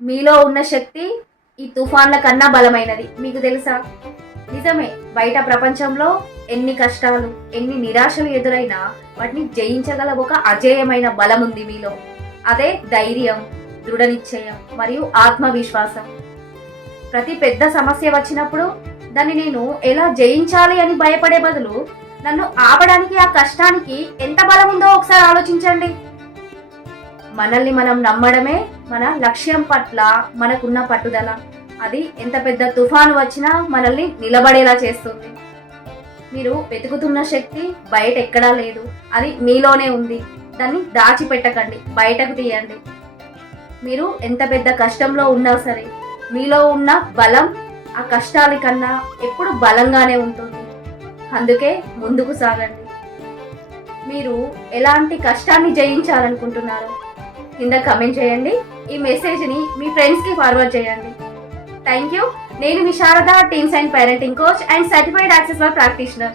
మీలో ఉన్న శక్తి ఈ తుఫాన్ల కన్నా బలమైనది. మీకు తెలుసా? నిజమే. బయట ప్రపంచంలో ఎన్ని కష్టాలు, ఎన్ని నిరాశలు ఎదురైనా వాటిని జయించగల ఒక అజేయమైన బలం ఉంది మీలో. అదే ధైర్యం, దృఢ నిశ్చయం మరియు ఆత్మవిశ్వాసం. ప్రతి పెద్ద సమస్య వచ్చినప్పుడు దాన్ని నేను ఎలా జయించాలి అని భయపడే బదులు నన్ను ఆపడానికి ఆ కష్టానికి ఎంత బలం ఉందో ఒకసారి ఆలోచించండి. మనల్ని మనం నమ్మడమే మన లక్ష్యం పట్ల మనకున్న పట్టుదల. అది ఎంత పెద్ద తుఫాను వచ్చినా మనల్ని నిలబడేలా చేస్తుంది. మీరు వెతుకుతున్న శక్తి బయట ఎక్కడా లేదు, అది మీలోనే ఉంది. దాన్ని దాచిపెట్టకండి, బయటకు తీయండి. మీరు ఎంత పెద్ద కష్టంలో ఉన్నా సరే మీలో ఉన్న బలం ఆ కష్టాల కన్నా ఎప్పుడు బలంగానే ఉంటుంది. అందుకే ముందుకు సాగండి. మీరు ఎలాంటి కష్టాన్ని జయించాలనుకుంటున్నారు కింద కమెంట్ చేయండి. ఈ మెసేజ్ని మీ ఫ్రెండ్స్కి ఫార్వర్డ్ చేయండి. Thank you. నేను మీ Sharada, teens and parenting coach and certified access practitioner.